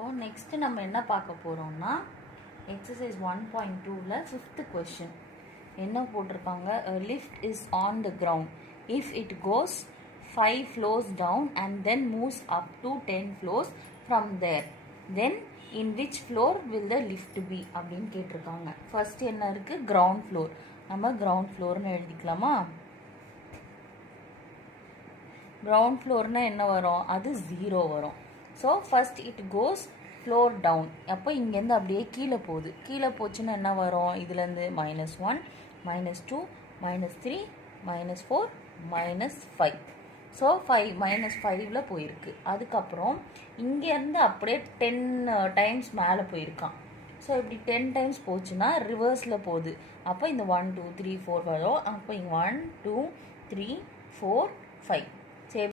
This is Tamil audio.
இப்போது நெக்ஸ்ட்டு நம்ம என்ன பார்க்க போகிறோம்னா எக்ஸசைஸ் 1.2ல 5th கொஷின் என்ன போட்டிருக்காங்க. Lift is on the ground if it goes 5 floors down and then moves up to 10 floors from there, then in which floor will the lift be அப்படின்னு கேட்டிருக்காங்க. ஃபர்ஸ்ட் என்ன இருக்குது, கிரவுண்ட் ஃப்ளோர். நம்ம கிரவுண்ட் ஃப்ளோர்னு எழுதிக்கலாமா. கிரவுண்ட் ஃப்ளோர்னால் என்ன வரும், அது 0 வரும். So first it goes floor down. அப்போ இங்கேருந்து அப்படியே கீழே போகுது. கீழே போச்சுன்னா என்ன வரும், இதுலேருந்து -1 -2 -3 -4 -5. ஸோ 5 போயிருக்கு. அதுக்கப்புறம் இங்கேருந்து அப்படியே 10 டைம்ஸ் மேலே போயிருக்கான். ஸோ இப்படி 10 டைம்ஸ் போச்சுன்னா ரிவர்ஸில் போகுது. அப்போ இந்த 1 2 3 4 வரும். அப்போ இங்கே 1 2 3 4 5